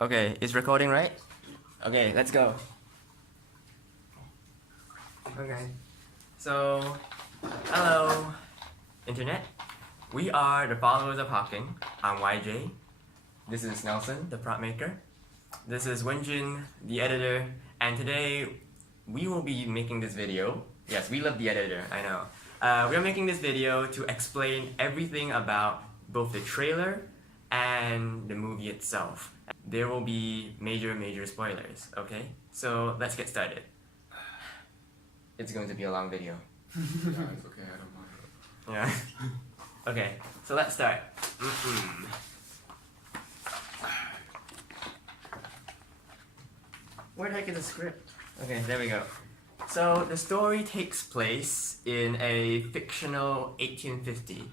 Okay, it's recording, right? Okay, let's go. Okay, so, hello, Internet. We are the followers of Hawking. I'm YJ. This is Nelson, the prop maker. This is Wenjin, the editor. And today, we will be making this video. Yes, we love the editor, I know. We are making this video to explain everything about both the trailer and the movie itself. There will be major spoilers, okay? So let's get started. It's going to be a long video. Yeah, it's okay, I don't mind. Yeah. Okay, so let's start. Where the heck is the script? Okay, there we go. So the story takes place in a fictional 1850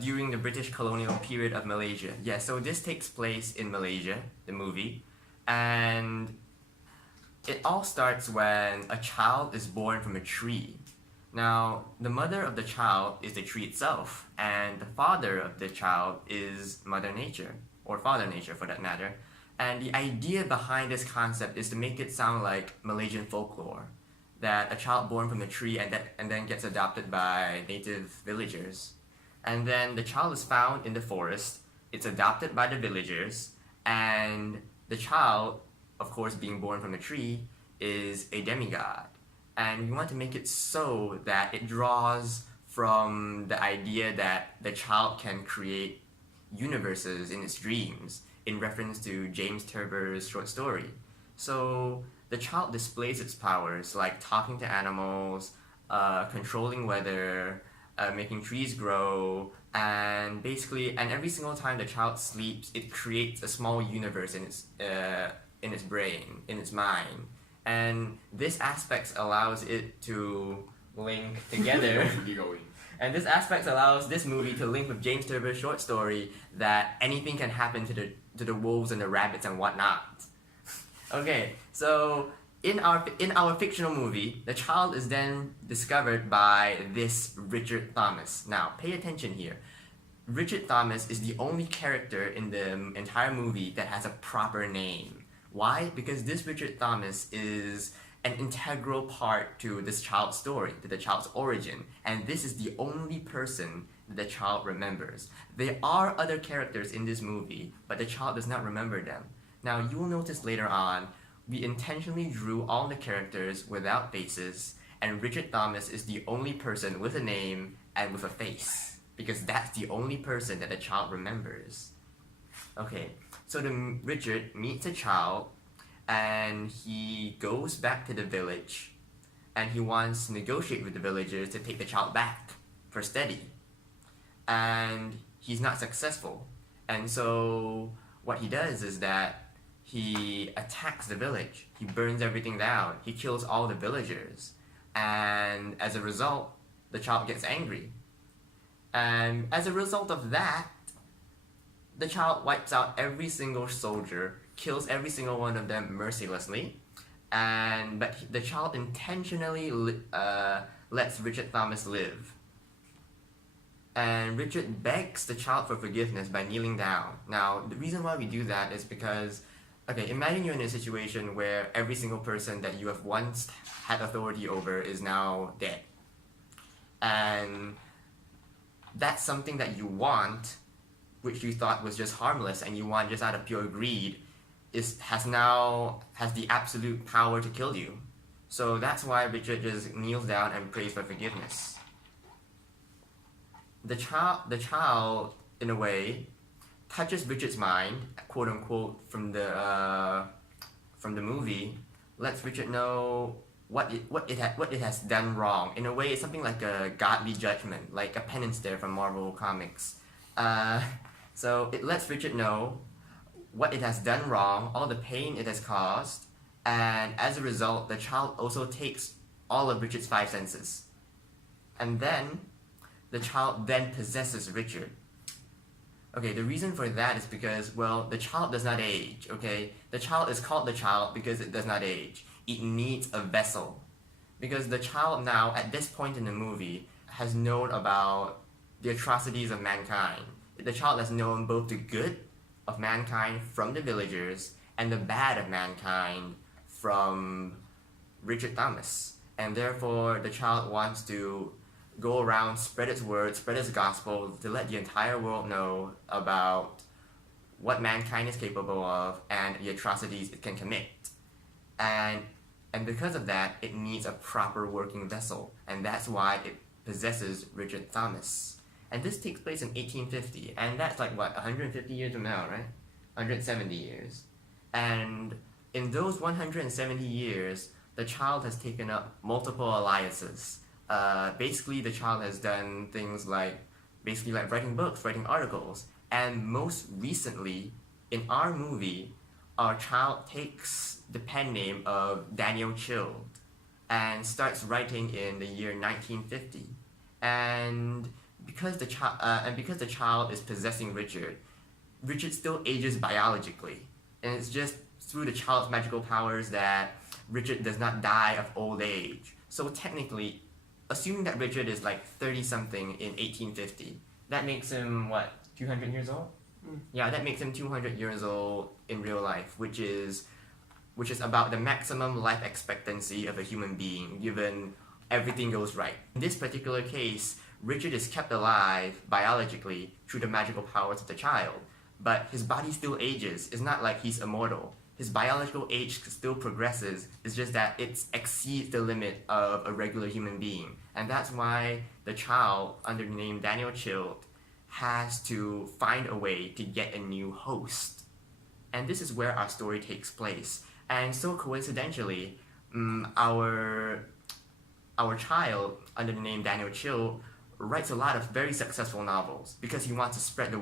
during the British colonial period of Malaysia. Yeah, so this takes place in Malaysia, the movie, and it all starts when a child is born from a tree. Now, the mother of the child is the tree itself, and the father of the child is Mother Nature, or Father Nature for that matter. And the idea behind this concept is to make it sound like Malaysian folklore, that a child born from a tree and then gets adopted by native villagers. And then the child is found in the forest, it's adopted by the villagers, and the child, of course being born from a tree, is a demigod. And we want to make it so that it draws from the idea that the child can create universes in its dreams, in reference to James Turber's short story. So the child displays its powers, like talking to animals, controlling weather, making trees grow, and basically, and every single time the child sleeps, it creates a small universe in its brain, in its mind. And this aspect allows it to link together. And this aspect allows this movie to link with James Turber's short story that anything can happen to the wolves and the rabbits and whatnot. Okay, so in our fictional movie, the child is then discovered by this Richard Thomas. Now, pay attention here. Richard Thomas is the only character in the entire movie that has a proper name. Why? Because this Richard Thomas is an integral part to this child's story, to the child's origin, and this is the only person that the child remembers. There are other characters in this movie, but the child does not remember them. Now, you will notice later on, we intentionally drew all the characters without faces, and Richard Thomas is the only person with a name and with a face, because that's the only person that the child remembers. Okay, so Richard meets a child, and he goes back to the village, and he wants to negotiate with the villagers to take the child back for study. And he's not successful. And so what he does is that he attacks the village. He burns everything down. He kills all the villagers. And as a result, the child gets angry. And as a result of that, the child wipes out every single soldier, kills every single one of them mercilessly, but the child intentionally lets Richard Thomas live. And Richard begs the child for forgiveness by kneeling down. Now, the reason why we do that is because, okay, imagine you're in a situation where every single person that you have once had authority over is now dead. And that's something that you want, which you thought was just harmless and you want just out of pure greed, has the absolute power to kill you. So that's why Richard just kneels down and prays for forgiveness. The child, in a way, touches Richard's mind, quote unquote, from the movie, lets Richard know what it has done wrong. In a way, it's something like a godly judgment, like a penance there from Marvel Comics. So it lets Richard know what it has done wrong, all the pain it has caused, and as a result, the child also takes all of Richard's 5 senses. And then, the child then possesses Richard. Okay, the reason for that is because, well, the child does not age, okay? The child is called the child because it does not age. It needs a vessel. Because the child now, at this point in the movie, has known about the atrocities of mankind. The child has known both the good of mankind from the villagers and the bad of mankind from Richard Thomas. And therefore, the child wants to go around, spread its word, spread its gospel to let the entire world know about what mankind is capable of and the atrocities it can commit. And because of that, it needs a proper working vessel, and that's why it possesses Richard Thomas. And this takes place in 1850, and that's like what, 150 years from now, right? 170 years. And in those 170 years, the child has taken up multiple alliances. Basically, the child has done things like writing books, writing articles, and most recently, in our movie, our child takes the pen name of Daniel Chilled and starts writing in the year 1950. And because the child is possessing Richard still ages biologically, and it's just through the child's magical powers that Richard does not die of old age. So technically, assuming that Richard is like 30-something in 1850, that makes him, what, 200 years old? Yeah, that makes him 200 years old in real life, which is about the maximum life expectancy of a human being, given everything goes right. In this particular case, Richard is kept alive biologically through the magical powers of the child, but his body still ages. It's not like he's immortal. His biological age still progresses. It's just that it exceeds the limit of a regular human being. And that's why the child, under the name Daniel Chilled, has to find a way to get a new host. And this is where our story takes place. And so coincidentally, our child, under the name Daniel Chill, writes a lot of very successful novels because he wants to spread the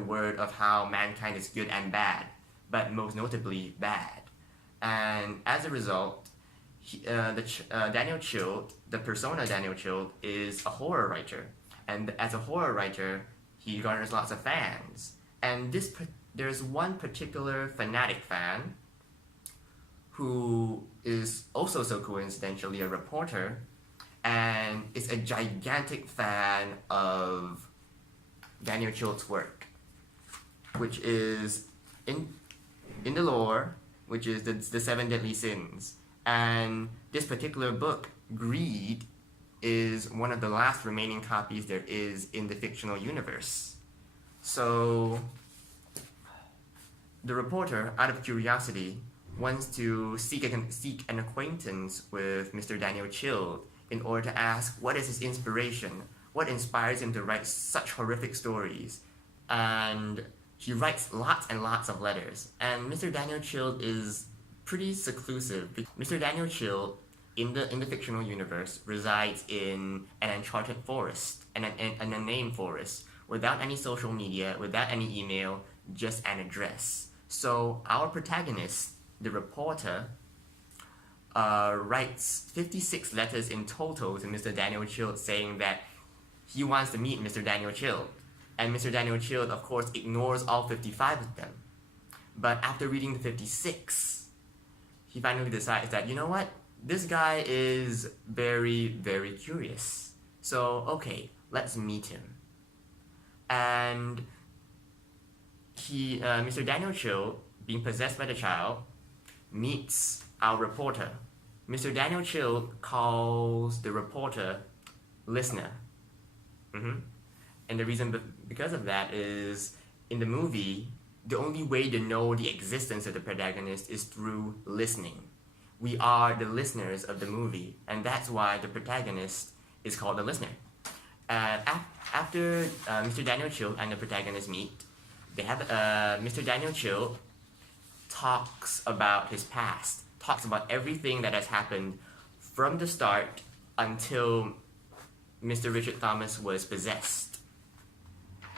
word of how mankind is good and bad, but most notably bad. And as a result, Daniel Chilled, the persona Daniel Chilled, is a horror writer. And as a horror writer, he garners lots of fans. And there's one particular fanatic fan who is also so coincidentally a reporter and is a gigantic fan of Daniel Chilt's work, which is in the lore, which is the Seven Deadly Sins. And this particular book, Greed, is one of the last remaining copies there is in the fictional universe. So the reporter, out of curiosity, wants to seek an acquaintance with Mr. Daniel Chilled in order to ask what is his inspiration, what inspires him to write such horrific stories. And he writes lots and lots of letters. And Mr. Daniel Chilled is pretty seclusive. Mr. Daniel Chilled, in the fictional universe, resides in an uncharted forest, an unnamed forest, without any social media, without any email, just an address. So our protagonist, the reporter, writes 56 letters in total to Mr. Daniel Chilled saying that he wants to meet Mr. Daniel Chilled. And Mr. Daniel Chilled, of course, ignores all 55 of them. But after reading the 56, he finally decides that, you know what? This guy is very, very curious. So, okay, let's meet him. And Mr. Daniel Chilled, being possessed by the child, meets our reporter. Mr. Daniel Chilled calls the reporter listener. And the reason because of that is, in the movie, the only way to know the existence of the protagonist is through listening. We are the listeners of the movie, and that's why the protagonist is called the listener. After Mr. Daniel Chilled and the protagonist meet, they have Mr. Daniel Chilled talks about his past, talks about everything that has happened from the start until Mr. Richard Thomas was possessed.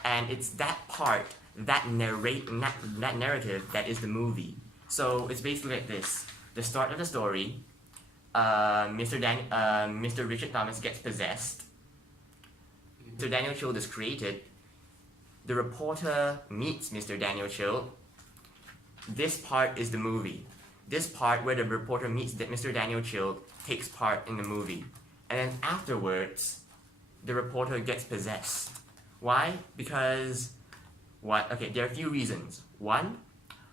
And it's that part, that narrative that is the movie. So it's basically like this. The start of the story, Mr. Richard Thomas gets possessed. Mr. Daniel Chilled is created. The reporter meets Mr. Daniel Chilled. This part is the movie. This part where the reporter meets Mr. Daniel Chilled takes part in the movie. And then afterwards, the reporter gets possessed. Why? Because What? Okay, there are a few reasons. One,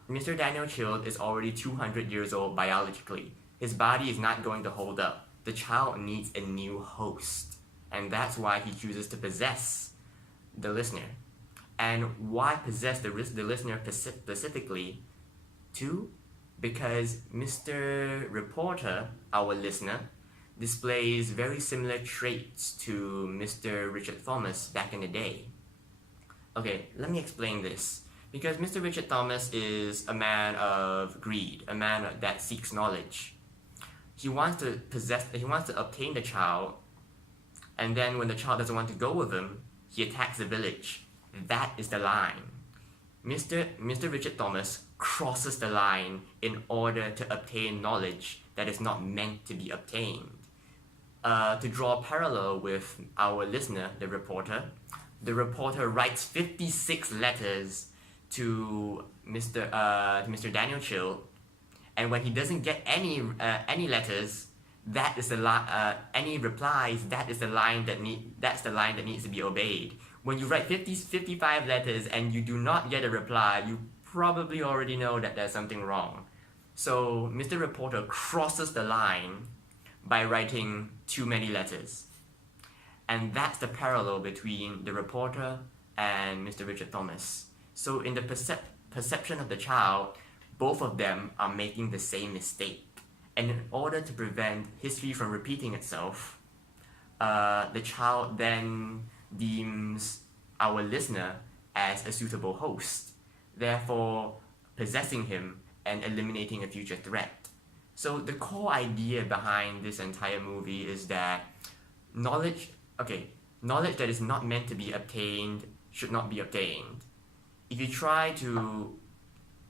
Mr. Daniel Childs is already 200 years old biologically. His body is not going to hold up. The child needs a new host. And that's why he chooses to possess the listener. And why possess the listener specifically? Two, because Mr. Reporter, our listener, displays very similar traits to Mr. Richard Thomas back in the day. Okay, let me explain this. Because Mr. Richard Thomas is a man of greed, a man that seeks knowledge. He wants to obtain the child, and then when the child doesn't want to go with him, he attacks the village. That is the line. Mr. Richard Thomas crosses the line in order to obtain knowledge that is not meant to be obtained. To draw a parallel with our listener, the reporter writes 56 letters to Mr. Daniel Chill, and when he doesn't get any letters, that is any replies. That's the line that needs to be obeyed. When you write 55 letters and you do not get a reply, you probably already know that there's something wrong. So Mr. Reporter crosses the line by writing too many letters. And that's the parallel between the reporter and Mr. Richard Thomas. So in the perception of the child, both of them are making the same mistake. And in order to prevent history from repeating itself, the child then deems our listener as a suitable host, therefore possessing him and eliminating a future threat. So the core idea behind this entire movie is that knowledge that is not meant to be obtained should not be obtained. If you try to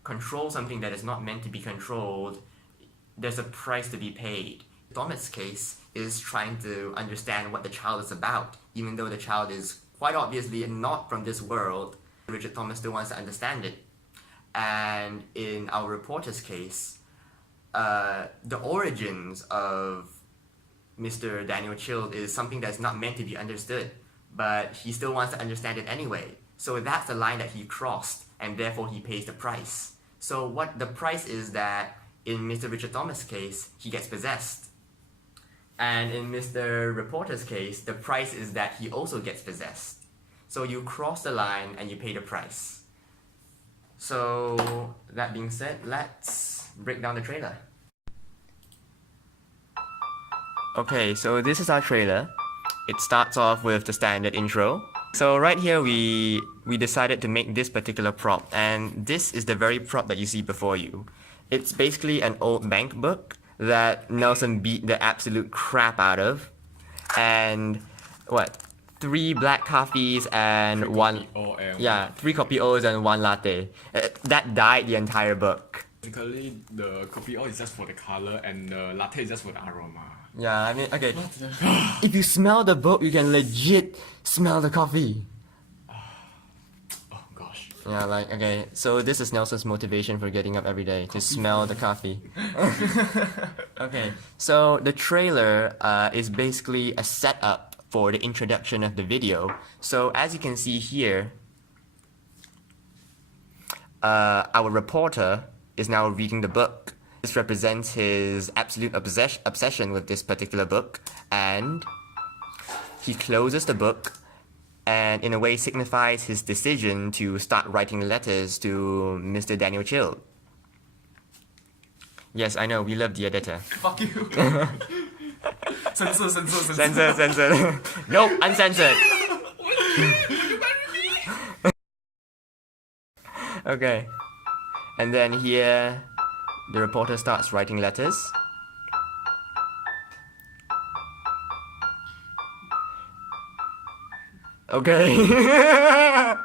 control something that is not meant to be controlled, there's a price to be paid. Thomas' case is trying to understand what the child is about, even though the child is quite obviously not from this world. Richard Thomas still wants to understand it. And in our reporter's case, the origins of Mr. Daniel Child is something that's not meant to be understood, but he still wants to understand it anyway. So that's the line that he crossed, and therefore he pays the price. So what the price is that in Mr. Richard Thomas' case, he gets possessed. And in Mr. Reporter's case, the price is that he also gets possessed. So you cross the line and you pay the price. So that being said, let's break down the trailer. Okay, so this is our trailer. It starts off with the standard intro. So right here we decided to make this particular prop, and this is the very prop that you see before you. It's basically an old bank book that Nelson beat the absolute crap out of, and 3 black coffees and three coffee O's and 1 latte. That died the entire book. Basically, the coffee oil is just for the color and the latte is just for the aroma. Yeah, I mean, okay. If you smell the book, you can legit smell the coffee. Oh gosh. Yeah, okay, so this is Nelson's motivation for getting up every day, to smell the coffee. Okay, so the trailer is basically a setup for the introduction of the video. So as you can see here, our reporter is now reading the book. This represents his absolute obsession with this particular book, and he closes the book and in a way signifies his decision to start writing letters to Mr. Daniel Chill. Yes, I know, we love the editor. Fuck you. Censor. Censor. Nope, uncensored. Okay. And then here, the reporter starts writing letters. Okay. The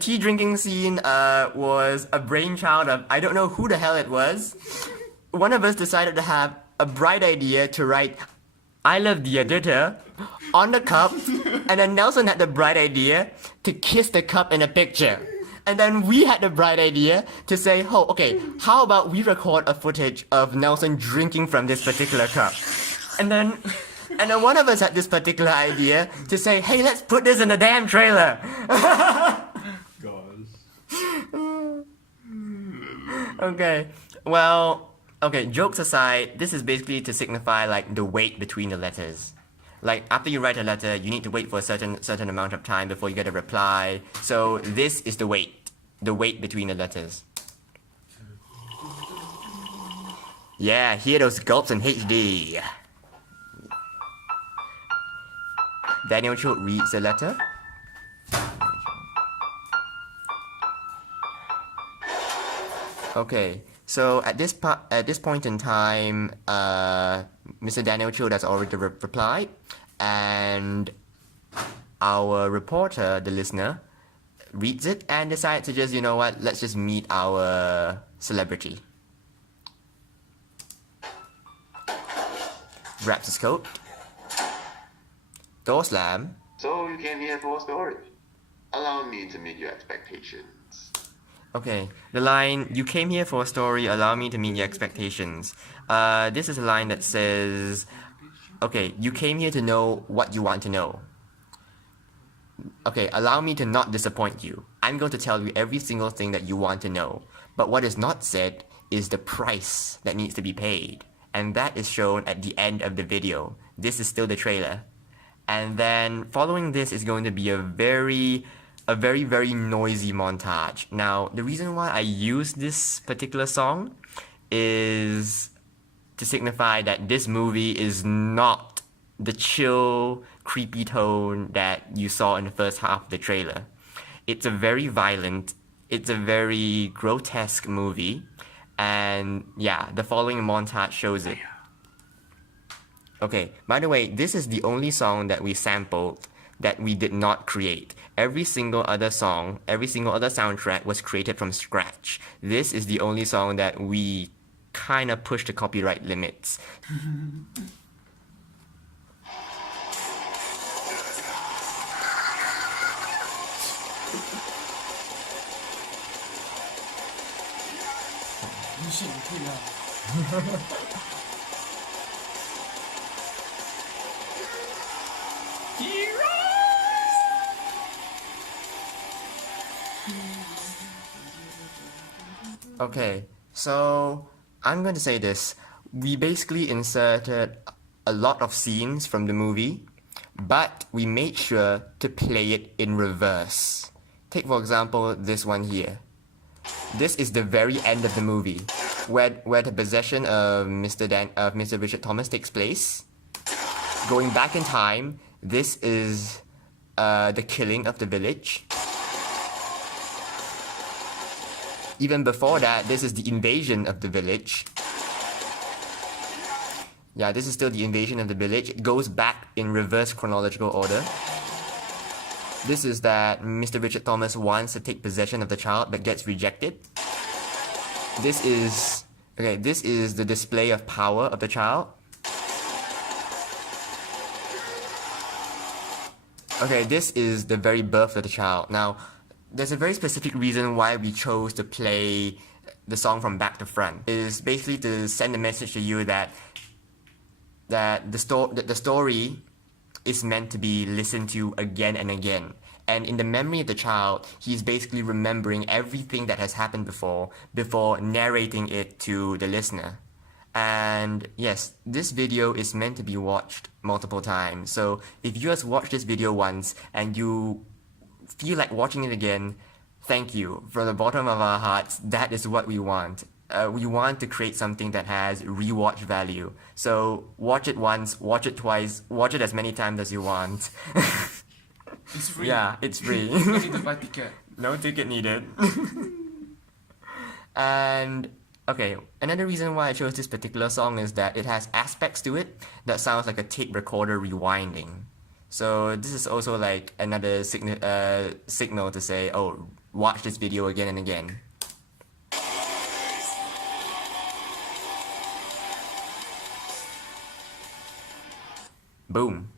tea drinking scene was a brainchild of, I don't know who the hell it was. One of us decided to have a bright idea to write, "I love the editor," on the cup, and then Nelson had the bright idea to kiss the cup in a picture. And then we had the bright idea to say, oh, okay, how about we record a footage of Nelson drinking from this particular cup? And then And then one of us had this particular idea to say, hey, let's put this in the damn trailer. Gosh. Okay, well, okay, jokes aside, this is basically to signify like the wait between the letters. Like after you write a letter, you need to wait for a certain amount of time before you get a reply. So this is the wait between the letters. Yeah, hear those gulps in HD. Daniel Cho reads the letter. Okay, so at this point in time, Mr. Daniel Cho has already replied, and our reporter, the listener, reads it and decides to just, you know what, let's just meet our celebrity. Grabs his coat. Door slam. So you came here for a story. Allow me to meet your expectations. Okay, the line, you came here for a story, allow me to meet your expectations. This is a line that says, okay, you came here to know what you want to know. Okay, allow me to not disappoint you. I'm going to tell you every single thing that you want to know. But what is not said is the price that needs to be paid. And that is shown at the end of the video. This is still the trailer. And then following this is going to be a very noisy montage. Now, the reason why I use this particular song is to signify that this movie is not the chill, creepy tone that you saw in the first half of the trailer. It's a very violent, it's a very grotesque movie, and yeah, the following montage shows it. Okay, by the way, this is the only song that we sampled that we did not create. Every single other song, every single other soundtrack was created from scratch. This is the only song that we kind of pushed the copyright limits. Okay, so I'm going to say this. We basically inserted a lot of scenes from the movie, but we made sure to play it in reverse. Take, for example, this one here. This is the very end of the movie, where the possession of Mr. Richard Thomas takes place. Going back in time, this is the killing of the village. Even before that, this is the invasion of the village. Yeah, this is still the invasion of the village. It goes back in reverse chronological order. This is that Mr. Richard Thomas wants to take possession of the child but gets rejected. This is the display of power of the child. Okay, this is the very birth of the child. Now, there's a very specific reason why we chose to play the song from back to front. It is basically to send a message to you that the story is meant to be listened to again and again. And in the memory of the child, he's basically remembering everything that has happened before narrating it to the listener. And yes, this video is meant to be watched multiple times. So if you just watch this video once and you feel like watching it again, thank you. From the bottom of our hearts, that is what we want. We want to create something that has rewatch value. So watch it once, watch it twice, watch it as many times as you want. It's free. Yeah, it's free. You don't need to buy ticket. No ticket needed. And okay, another reason why I chose this particular song is that it has aspects to it that sounds like a tape recorder rewinding. So this is also like another signal to say, oh, watch this video again and again. Boom.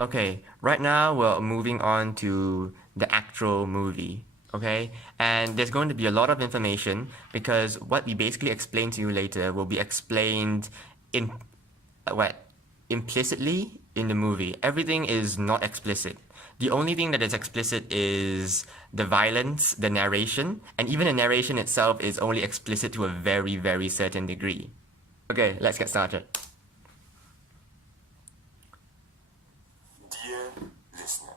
Okay, right now we're moving on to the actual movie, okay? And there's going to be a lot of information because what we basically explain to you later will be explained in implicitly in the movie. Everything is not explicit. The only thing that is explicit is the violence, the narration, and even the narration itself is only explicit to a very, very certain degree. Okay, let's get started. Dear listener,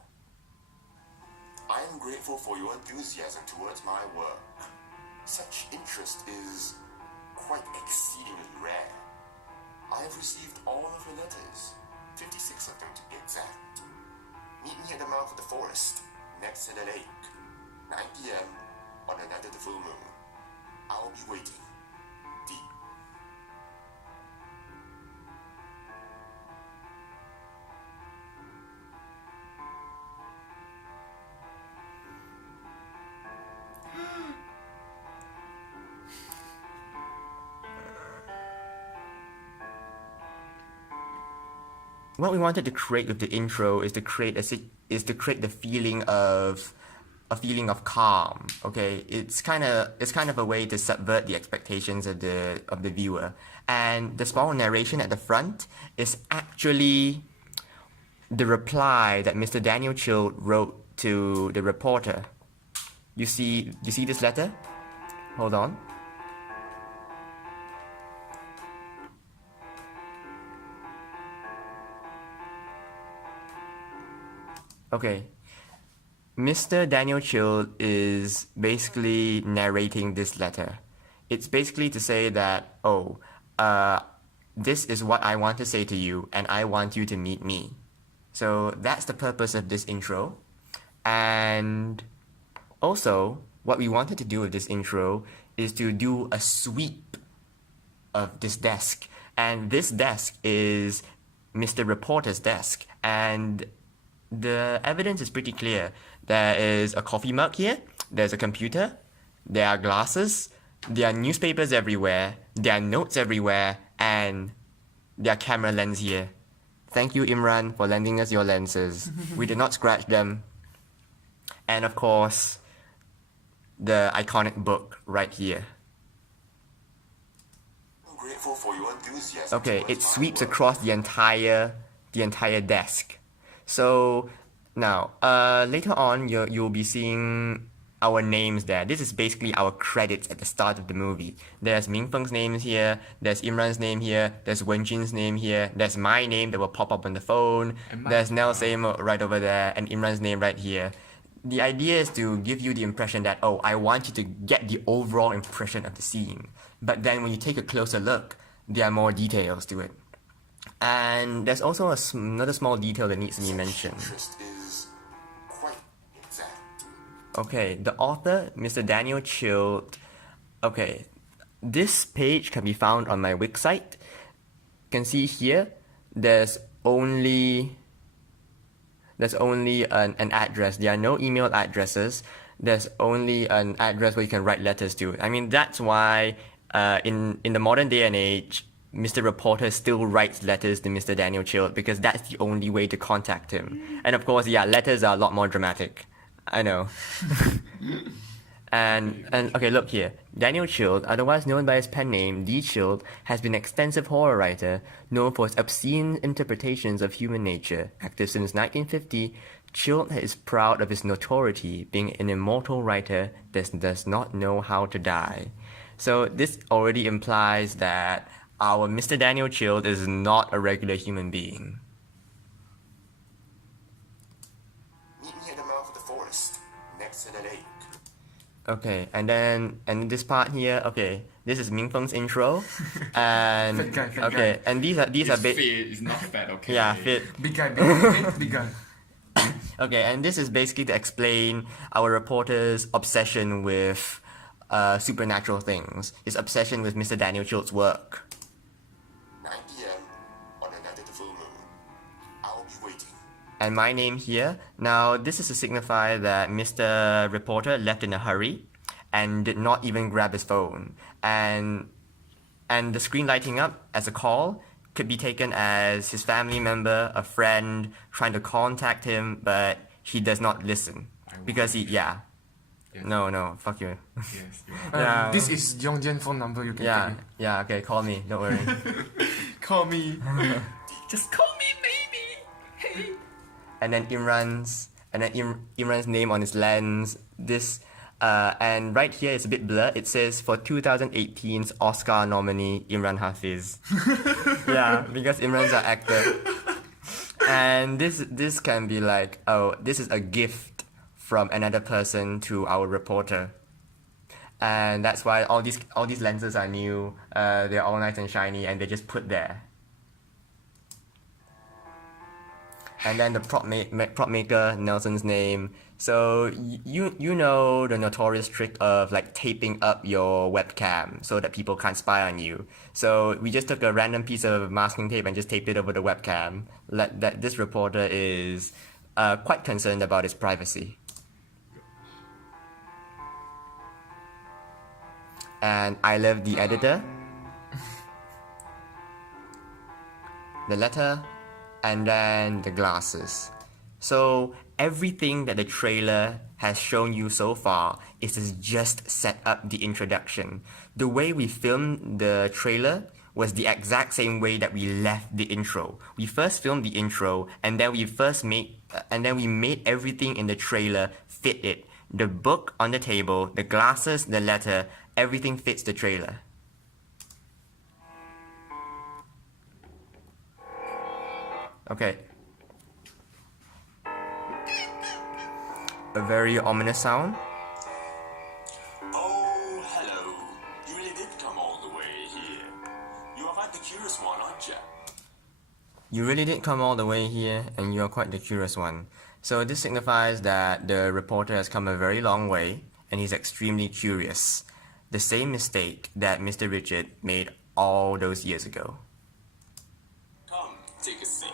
I am grateful for your enthusiasm towards my work. Such interest is quite exceedingly rare. I have received all of your letters, 56 of them to be exact. Meet me at the mouth of the forest, next to the lake, 9 p.m. on the night of the full moon. I'll be waiting. D. What we wanted to create with the intro is to create the feeling of calm. Okay, it's kind of a way to subvert the expectations of the viewer. And the small narration at the front is actually the reply that Mr. Daniel Chill wrote to the reporter. You see this letter? Hold on. Okay, Mr. Daniel Chill is basically narrating this letter. It's basically to say that, this is what I want to say to you, and I want you to meet me. So that's the purpose of this intro. And also, what we wanted to do with this intro is to do a sweep of this desk. And this desk is Mr. Reporter's desk. And the evidence is pretty clear. There is a coffee mug here, there's a computer, there are glasses, there are newspapers everywhere, there are notes everywhere, and there are camera lens here. Thank you, Imran, for lending us your lenses. We did not scratch them. And of course, the iconic book right here. I'm grateful for your enthusiasm. Okay, towards it my sweeps work. across the entire desk. So now, later on, you'll be seeing our names there. This is basically our credits at the start of the movie. There's Mingfeng's name here, there's Imran's name here, there's Wenjin's name here, there's my name that will pop up on the phone, And mine. there's Nell's name right over there, and Imran's name right here. The idea is to give you the impression that, I want you to get the overall impression of the scene. But then when you take a closer look, there are more details to it. And there's also another small detail that needs to be mentioned. Interest is quite exact. Okay, the author, Mr. Daniel Chill. Okay, this page can be found on my Wix site. You can see here, there's only an address. There are no email addresses. There's only an address where you can write letters to. I mean, that's why in the modern day and age, Mr. Reporter still writes letters to Mr. Daniel Chill because that's the only way to contact him. And of course, letters are a lot more dramatic. I know. and okay, look here. Daniel Chill, otherwise known by his pen name D. Chill, has been an extensive horror writer known for his obscene interpretations of human nature. Active since 1950, Chill is proud of his notoriety, being an immortal writer that does not know how to die. So this already implies that our Mr. Daniel Chill is not a regular human being. Meet me at the mouth of the forest, next to the lake. Okay, and this part here, okay, this is Mingfeng's intro, and Fat guy, fat okay, guy. and these are It's fit, it's not fat, okay? yeah, fit. Big guy, big guy. Okay, and this is basically to explain our reporter's obsession with supernatural things, his obsession with Mr. Daniel Chill's work. 9 p.m. on the night of the full moon. I'll be waiting. And my name here. Now, this is to signify that Mr. Reporter left in a hurry and did not even grab his phone. And the screen lighting up as a call could be taken as his family member, a friend, trying to contact him, but he does not listen. Because Yeah, Yes. No, fuck you. Yes. You are. Yeah. This is Yongjian phone number. You can Yeah, take yeah, okay, call me, don't worry. it. Call me. Just call me baby. Hey. And then Imran's name on his lens. And right here it's a bit blurred. It says for 2018's Oscar nominee Imran Hafiz. Yeah, because Imran's an actor. And this can be like, oh, this is a gift from another person to our reporter. And that's why all these lenses are new. They're all nice and shiny, and they're just put there. And then the prop maker, Nelson's name. So you know the notorious trick of like taping up your webcam so that people can't spy on you. So we just took a random piece of masking tape and just taped it over the webcam. That this reporter is quite concerned about his privacy. And I love the editor, the letter, and then the glasses. So everything that the trailer has shown you so far is to just set up the introduction. The way we filmed the trailer was the exact same way that we left the intro. We first filmed the intro, and then we made everything in the trailer fit it. The book on the table, the glasses, the letter, everything fits the trailer. Okay. A very ominous sound. Oh, hello. You really did come all the way here. You are quite the curious one, aren't you? You really did come all the way here, and you're quite the curious one. So this signifies that the reporter has come a very long way, and he's extremely curious. The same mistake that Mr. Richard made all those years ago. Come, take a seat.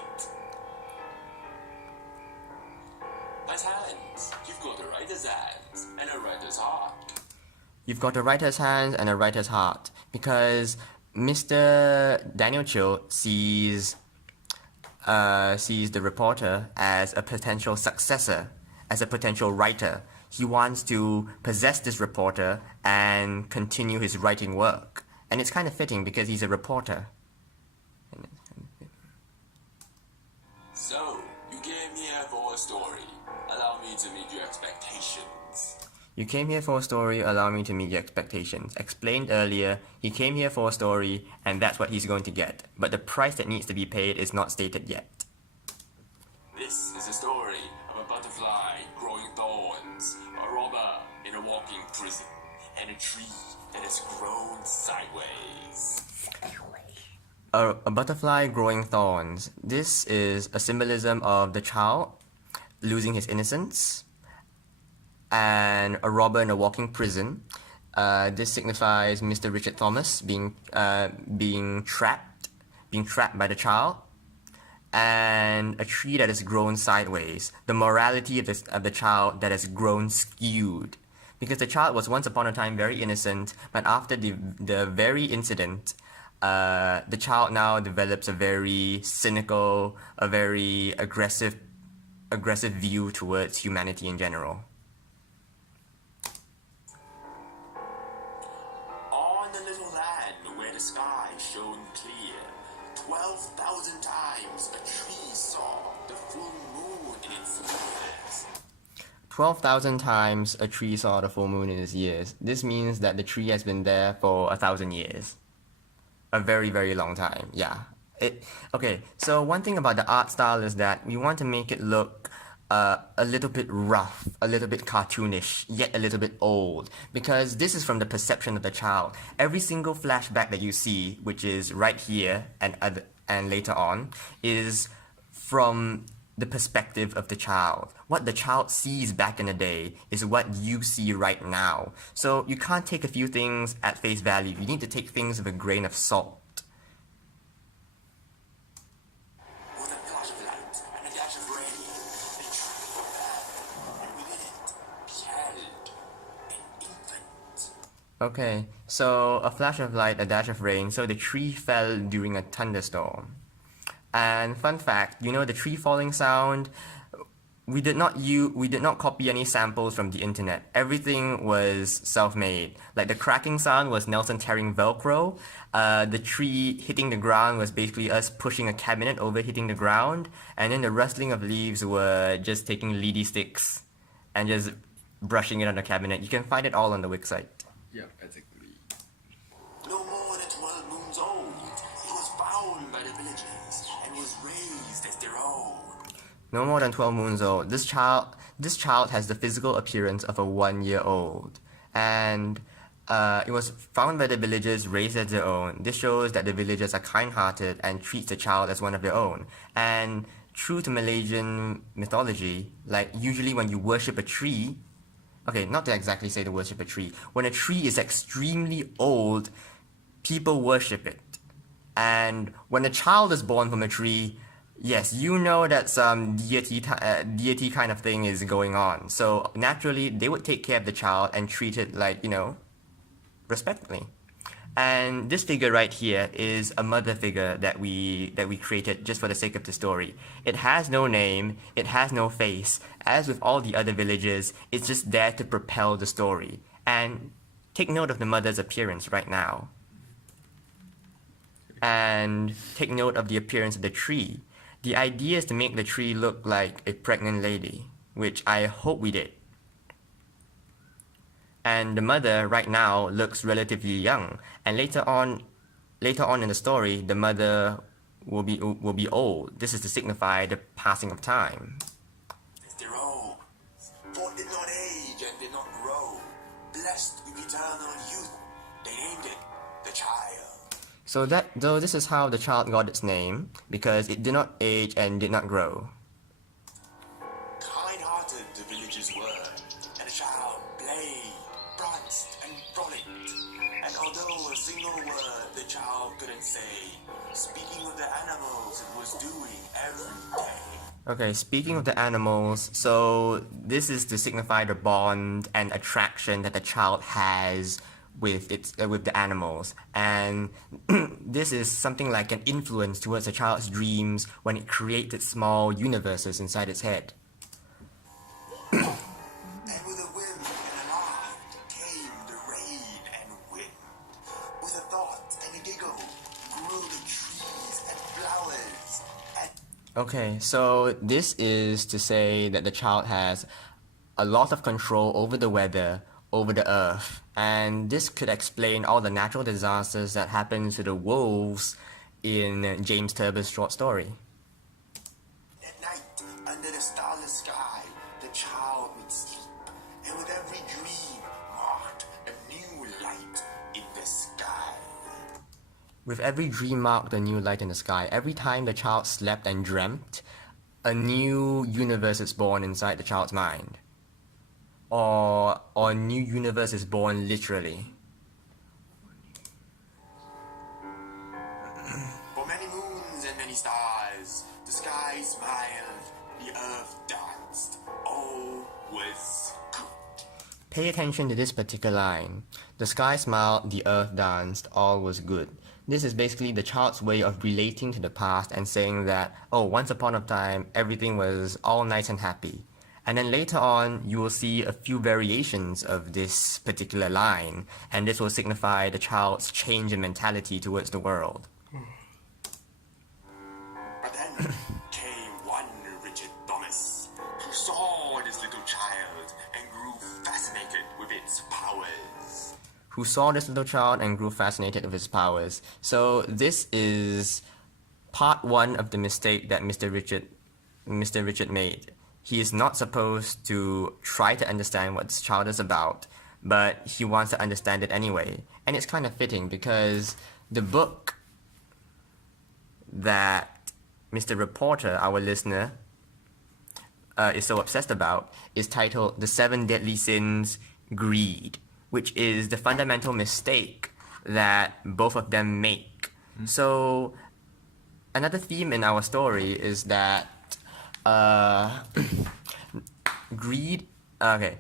Nice hands. You've got a writer's hands and a writer's heart. You've got a writer's hands and a writer's heart, because Mr. Daniel Chill sees the reporter as a potential successor, as a potential writer. He wants to possess this reporter and continue his writing work. And it's kind of fitting because he's a reporter. So, you came here for a story. Allow me to meet your expectations. You came here for a story, allow me to meet your expectations. Explained earlier, he came here for a story, and that's what he's going to get. But the price that needs to be paid is not stated yet. This is a story of a butterfly growing thorns, a robber in a walking prison, and a tree that has grown sideways. A butterfly growing thorns. This is a symbolism of the child losing his innocence, and a robber in a walking prison. This signifies Mr. Richard Thomas being trapped by the child, and a tree that has grown sideways. The morality of the child that has grown skewed, because the child was once upon a time very innocent, but after the very incident, the child now develops a very cynical, a very aggressive view towards humanity in general. On the little land where the sky shone clear, 12,000 times a tree saw the full moon in its years. 12,000 times a tree saw the full moon in its years. This means that the tree has been there for 1,000 years. A very, very long time, yeah. Okay, so one thing about the art style is that we want to make it look a little bit rough, a little bit cartoonish, yet a little bit old, because this is from the perception of the child. Every single flashback that you see, which is right here and later on, is from the perspective of the child. What the child sees back in the day is what you see right now. So you can't take a few things at face value. You need to take things with a grain of salt. With a flash of light and a dash of rain, a tree fell, and within it beheld an infant. Okay, so a flash of light, a dash of rain. So the tree fell during a thunderstorm. And fun fact, you know the tree falling sound, we did not copy any samples from the internet. Everything was self-made. Like the cracking sound was Nelson tearing Velcro. The tree hitting the ground was basically us pushing a cabinet over hitting the ground. And then the rustling of leaves were just taking lady sticks and just brushing it on the cabinet. You can find it all on the website. Yep, exactly. No more than 12 moons old, it was found by the villagers and was raised as their own. No more than 12 moons old. This child has the physical appearance of a 1-year-old. And it was found by the villagers, raised as their own. This shows that the villagers are kind-hearted and treats the child as one of their own. And true to Malaysian mythology, like usually when you worship a tree, okay, not to exactly say to worship a tree, when a tree is extremely old, people worship it. And when a child is born from a tree, yes, you know that some deity kind of thing is going on. So naturally, they would take care of the child and treat it like, respectfully. And this figure right here is a mother figure that we created just for the sake of the story. It has no name, it has no face. As with all the other villages, it's just there to propel the story. And take note of the mother's appearance right now. And take note of the appearance of the tree. The idea is to make the tree look like a pregnant lady, which I hope we did. And the mother right now looks relatively young, and later on in the story, the mother will be old. This is to signify the passing of time. As their own, for it did not age and did not grow, blessed with eternal youth, they named it the child. So this is how the child got its name, because it did not age and did not grow. Kind-hearted the villagers were, and the child played, pranced, and frolicked. And although a single word the child couldn't say, speaking with the animals it was doing every day. Okay, speaking of the animals, so this is to signify the bond and attraction that the child has with the animals, and this is something like an influence towards a child's dreams when it creates its small universes inside its head. And with a whim and a laugh came the rain and wind. With a thought and a giggle grew the trees and flowers. And Okay, so this is to say that the child has a lot of control over the weather, over the earth, and this could explain all the natural disasters that happen to the wolves in James Turber's short story. at night, under the starless sky, the child would sleep. And with every dream marked a new light in the sky. With every dream marked a new light in the sky. Every time the child slept and dreamt, a new universe is born inside the child's mind. Or a new universe is born literally. For many moons and many stars, the sky smiled, the earth danced. All was good. Pay attention to this particular line. The sky smiled, the earth danced, all was good. This is basically the child's way of relating to the past and saying that, oh, once upon a time, everything was all nice and happy. And then later on, you will see a few variations of this particular line, and this will signify the child's change in mentality towards the world. But then came one Richard Thomas, who saw this little child and grew fascinated with its powers. Who saw this little child and grew fascinated with his powers. So this is part one of the mistake that Mr. Richard made. He is not supposed to try to understand what this child is about, but he wants to understand it anyway. And it's kind of fitting because the book that Mr. Reporter, our listener, is so obsessed about is titled The 7 Deadly Sins, Greed, which is the fundamental mistake that both of them make. So another theme in our story is that greed can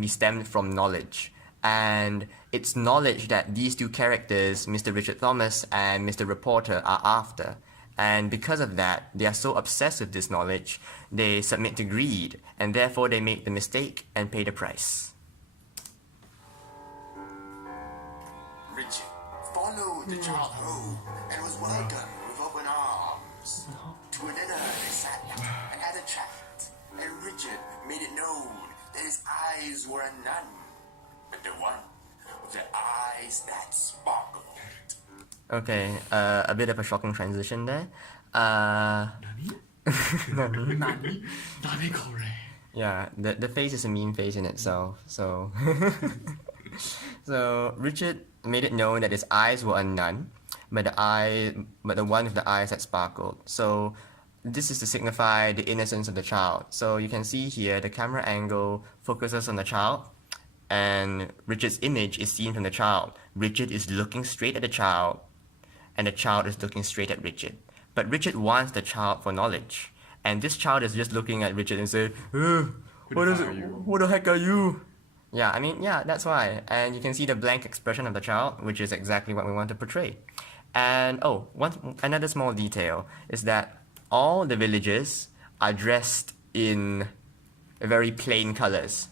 be stemmed from knowledge, and it's knowledge that these two characters, Mr. Richard Thomas and Mr. Reporter, are after. And because of that, they are so obsessed with this knowledge, they submit to greed, and therefore they make the mistake and pay the price. Richard followed the child home and was welcomed with open arms. To a dinner they sat and had a chat, and Richard made it known that his eyes were a nun, but the one with the eyes that sparkled. Okay, a bit of a shocking transition there. Nani? Nani? Nani correct. Yeah, the face is a mean face in itself, so... So, Richard made it known that his eyes were a nun, but the one with the eyes that sparkled. So, this is to signify the innocence of the child. So, you can see here, the camera angle focuses on the child, and Richard's image is seen from the child. Richard is looking straight at the child, and the child is looking straight at Richard. But Richard wants the child for knowledge, and this child is just looking at Richard and saying, what the heck are you? Yeah, I mean, yeah, that's why. And you can see the blank expression of the child, which is exactly what we want to portray. And another small detail is that all the villagers are dressed in very plain colors.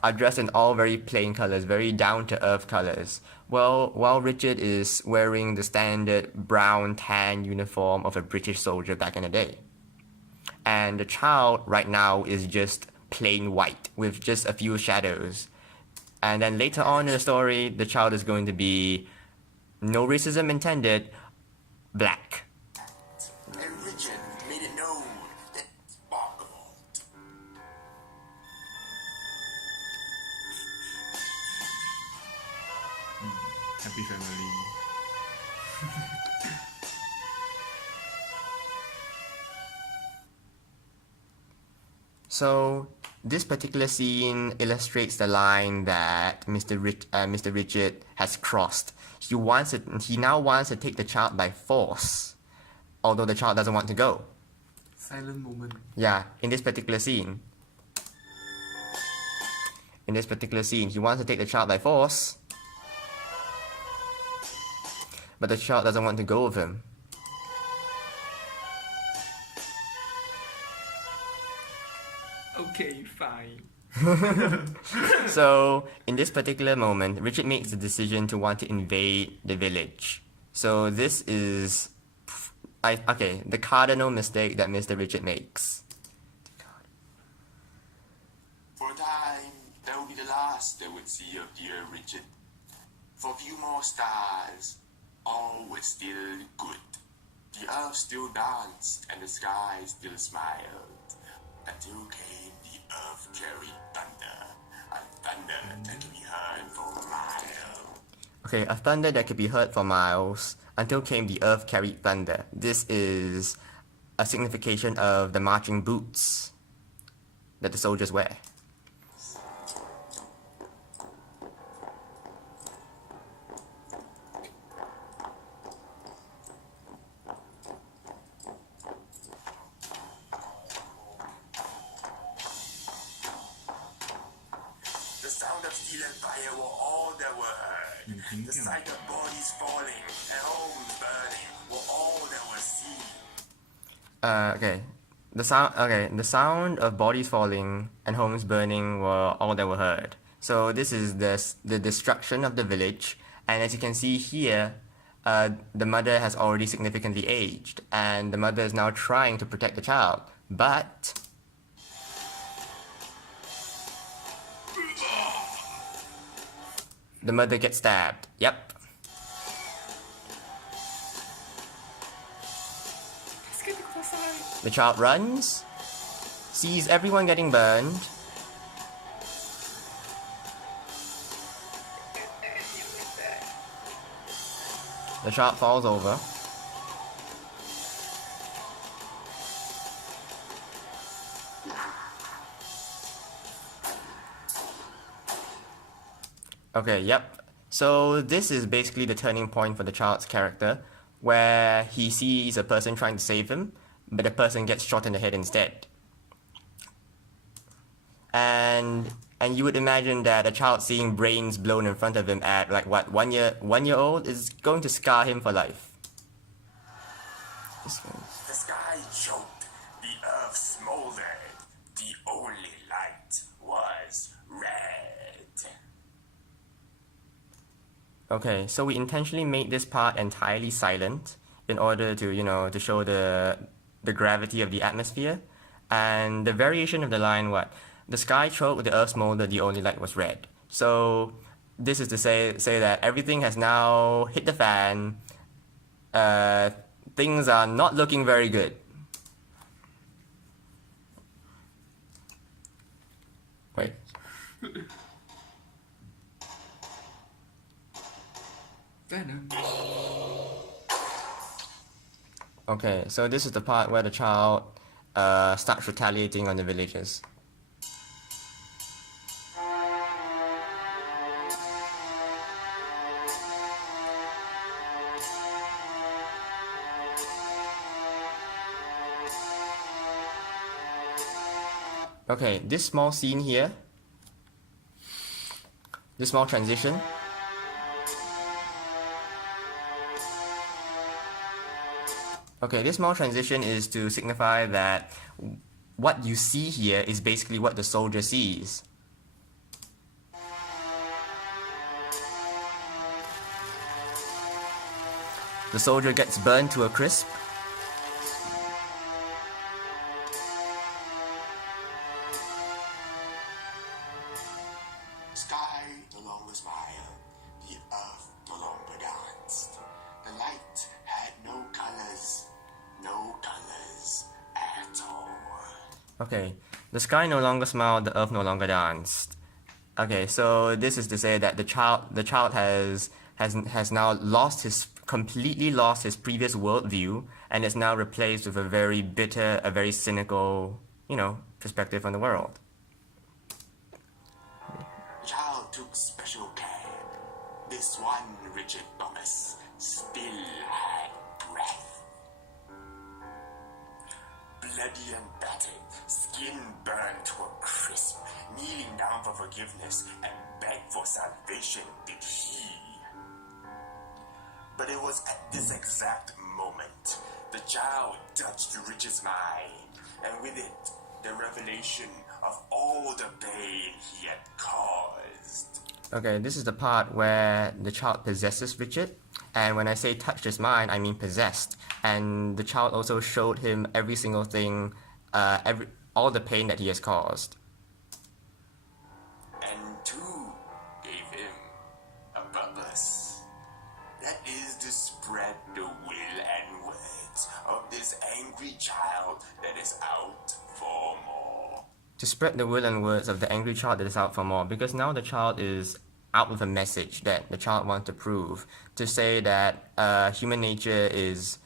Are dressed in all very plain colors, very down-to-earth colors. Well, while Richard is wearing the standard brown tan uniform of a British soldier back in the day. And the child right now is just plain white with just a few shadows. And then later on in the story, the child is going to be, no racism intended, black. And Richard made it known that sparkled. Happy family. So this particular scene illustrates the line that Mr. Richard has crossed. He now wants to take the child by force, although the child doesn't want to go. Silent moment. Yeah, in this particular scene. He wants to take the child by force, but the child doesn't want to go with him. Okay, fine. So, in this particular moment, Richard makes the decision to want to invade the village. So this is, the cardinal mistake that Mr. Richard makes. For a time, that would be the last they would see of dear Richard. For a few more stars, all was still good. The earth still danced and the sky still smiled, until came the earth-carried thunder, a thunder that could be heard for miles. Okay, a thunder that could be heard for miles, until came the earth-carried thunder. This is a signification of the marching boots that the soldiers wear. The sound of steel and fire were all that were heard. The sight of bodies falling and homes burning were all that was seen. The sound of bodies falling and homes burning were all that were heard. So this is the destruction of the village, and as you can see here, the mother has already significantly aged, and the mother is now trying to protect the child, but the mother gets stabbed. Yep. The child runs, sees everyone getting burned. The child falls over. Okay, yep. So this is basically the turning point for the child's character, where he sees a person trying to save him, but the person gets shot in the head instead. And you would imagine that a child seeing brains blown in front of him at like what, one year old is going to scar him for life. The sky choked, the earth smoldered, the only light was red. Okay, so we intentionally made this part entirely silent in order to, to show the gravity of the atmosphere. And the variation of the line, the sky choked, the earth smoldered, the only light was red. So this is to say that everything has now hit the fan. Things are not looking very good. Wait. Venom. Okay, so this is the part where the child starts retaliating on the villagers. Okay, this small scene here, this small transition, this small transition is to signify that what you see here is basically what the soldier sees. The soldier gets burned to a crisp. Sky no longer smiled, the earth no longer danced. The light had no colors at all. Okay, the sky no longer smiled, the earth no longer danced. Okay, so this is to say that the child has now completely lost his previous worldview and is now replaced with a very bitter, a very cynical, perspective on the world. The child took special care. This one Richard Thomas still had breath. Bloody and battered, skin burned to a crisp, kneeling down for forgiveness and begged for salvation did he. But it was at this exact moment the child touched Richard's mind, and with it, the revelation of all the pain he had caused. Okay, this is the part where the child possesses Richard, and when I say touched his mind, I mean possessed. And the child also showed him every single thing, all the pain that he has caused. And two gave him a purpose. That is to spread the will and words of this angry child that is out for more. To spread the will and words of the angry child that is out for more, because now the child is out with a message that the child wants to prove, to say that human nature is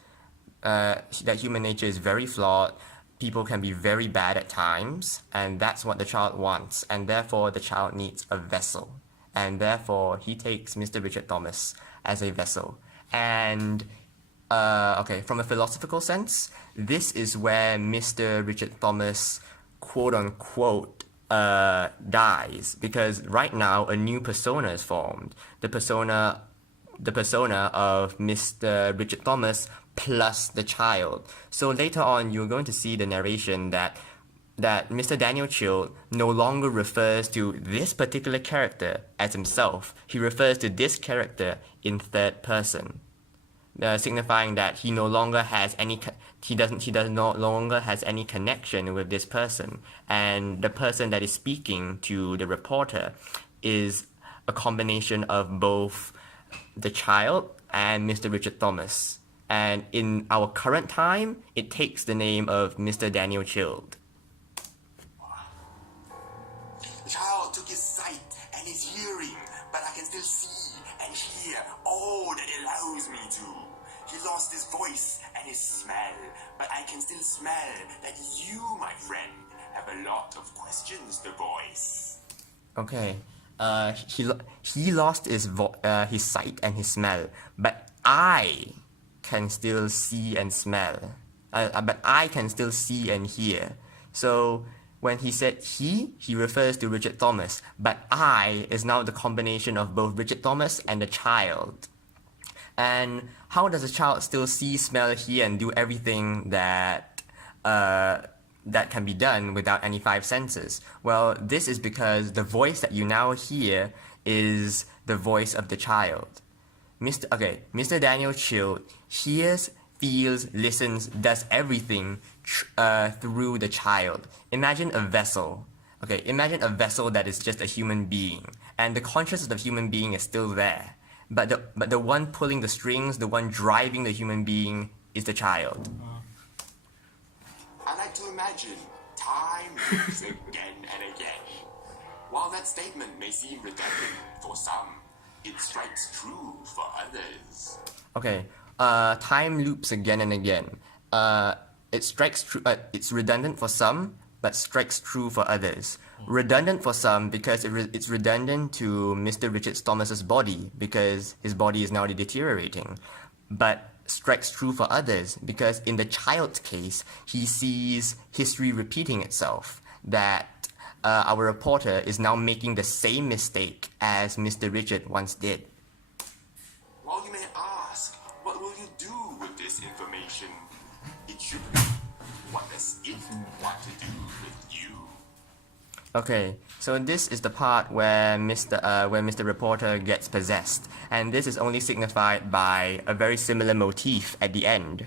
very flawed. People can be very bad at times, and that's what the child wants, and therefore the child needs a vessel, and therefore he takes Mr. Richard Thomas as a vessel. And from a philosophical sense, this is where Mr. Richard Thomas, quote unquote, dies, because right now a new persona is formed, the persona of Mr. Richard Thomas plus the child. So later on, you're going to see the narration that Mr. Daniel Chill no longer refers to this particular character as himself. He refers to this character in third person, signifying that he no longer has any connection with this person, and the person that is speaking to the reporter is a combination of both the child and Mr. Richard Thomas. And in our current time, it takes the name of Mr. Daniel Chilled. The child took his sight and his hearing, but I can still see and hear all that it allows me to. He lost his voice and his smell, but I can still smell that you, my friend, have a lot of questions to voice. Okay, he lost his sight and his smell, but I can still see and smell. But I can still see and hear. So when he said he refers to Richard Thomas, but I is now the combination of both Richard Thomas and the child. And how does a child still see, smell, hear, and do everything that that can be done without any five senses? Well, this is because the voice that you now hear is the voice of the child. Mr. Daniel Chill hears, feels, listens, does everything through the child. Imagine a vessel. Imagine a vessel that is just a human being, and the consciousness of the human being is still there. But the one pulling the strings, the one driving the human being, is the child. I like to imagine time loops again and again. While that statement may seem redundant for some, it strikes true for others. Time loops again and again. It strikes true. It's redundant for some, but strikes true for others. Redundant for some because it's redundant to Mr. Richard Thomas's body because his body is now deteriorating. But strikes true for others because in the child's case, he sees history repeating itself. That our reporter is now making the same mistake as Mr. Richard once did. While you may ask, what will you do with this information? It should be, what does it want to do with you? So this is the part where Mr. Reporter gets possessed, and this is only signified by a very similar motif at the end.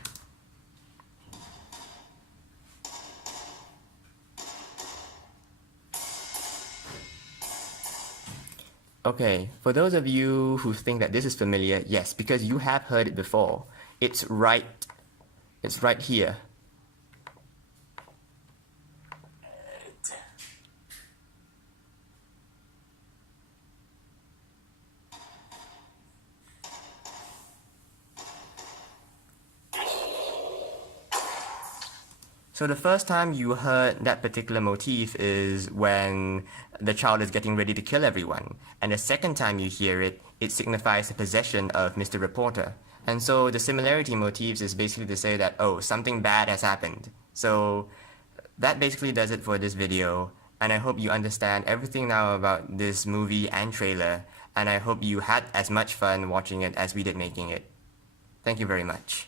For those of you who think that this is familiar, yes, because you have heard it before. It's right here. So the first time you heard that particular motif is when the child is getting ready to kill everyone. And the second time you hear it, it signifies the possession of Mr. Reporter. And so the similarity motifs is basically to say that, oh, something bad has happened. So that basically does it for this video. And I hope you understand everything now about this movie and trailer. And I hope you had as much fun watching it as we did making it. Thank you very much.